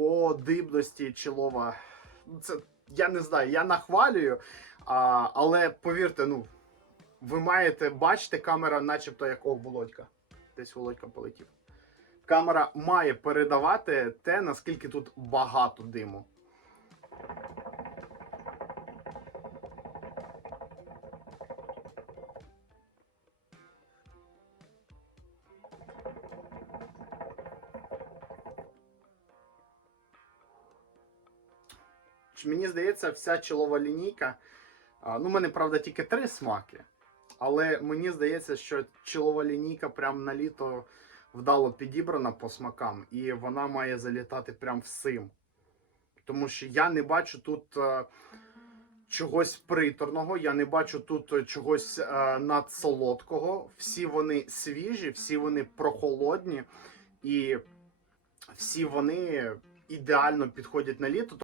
по дибності чолова. Ну, Це я не знаю, я нахвалюю, а, але повірте, ну ви маєте бачити, камера, начебто як о, Володька. Десь Володька полетів. Камера має передавати те, наскільки тут багато диму. Мені здається, вся чолова лінійка. Ну, в мене, правда, тільки три смаки. Але мені здається, що чолова лінійка прям на літо вдало підібрана по смакам, і вона має залітати прям всім. Тому що я не бачу тут е, чогось приторного, я не бачу тут е, чогось е, надсолодкого. Всі вони свіжі, всі вони прохолодні, і всі вони ідеально підходять на літо.